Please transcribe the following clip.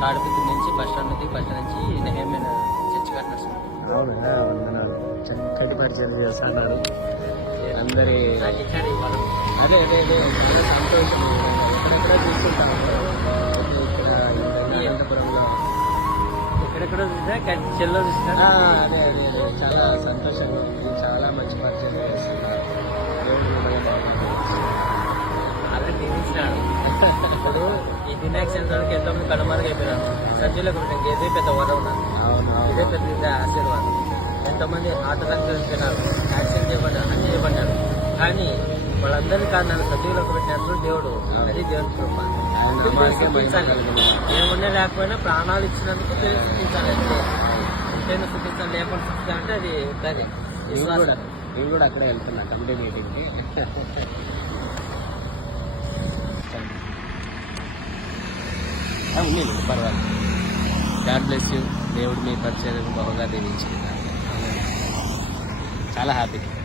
తాడిపత్రి నుంచి bus stand నుంచి నెహమైన church కట్టినారు. అవునా, వందనాలు. చక్కటి పరిచయం చేస్తున్నారు అందరి. అదే అదే అదే సంతోషం. ఎక్కడెక్కడ చూసుకుంటాము ఇక్కడ అనంతపురంలో ఎక్కడెక్కడ చూసినా చెల్లో చూసినా అదే అదే అదే చాలా సంతోషంగా ఉంది. చాలా మంచి పరిచయం చేస్తున్నారు. దేవుడు మిమ్మల్ని అలా తీర్చినాడు. ఇప్పుడు ఈ వినాయక చవితికి ఎంతోమంది కనుమరుగు అయిపోయినారు. సజ్జులకు ఇదే పెద్ద వరం నాకు. అవును ఇదే పెద్ద ఆశీర్వాదం. ఎంతోమంది ఆటంకాలు చనిపోయినారు, యాక్సిడెంట్ చేయబడ్డారు, అన్ని చేయబడ్డారు. కానీ వాళ్ళందరినీ కారణాలు సజీవులకు పెట్టినట్లు దేవుడు. అది దేవుని కృప. ఏమున్నా లేకపోయినా ప్రాణాలు ఇచ్చినందుకు దేవుడు చూపించాలి. ఉంటేనే చూపిస్తాను, లేకుండా చూపిస్తానంటే అది ఉంటుంది. నేను కూడా అక్కడే వెళ్తున్నా కమిటీ మీటింగ్కి. ఉంది పర్వాలేదు. God bless you. దేవుడు మీ పరిచయం బహుగా దీవించింది. చాలా హ్యాపీ.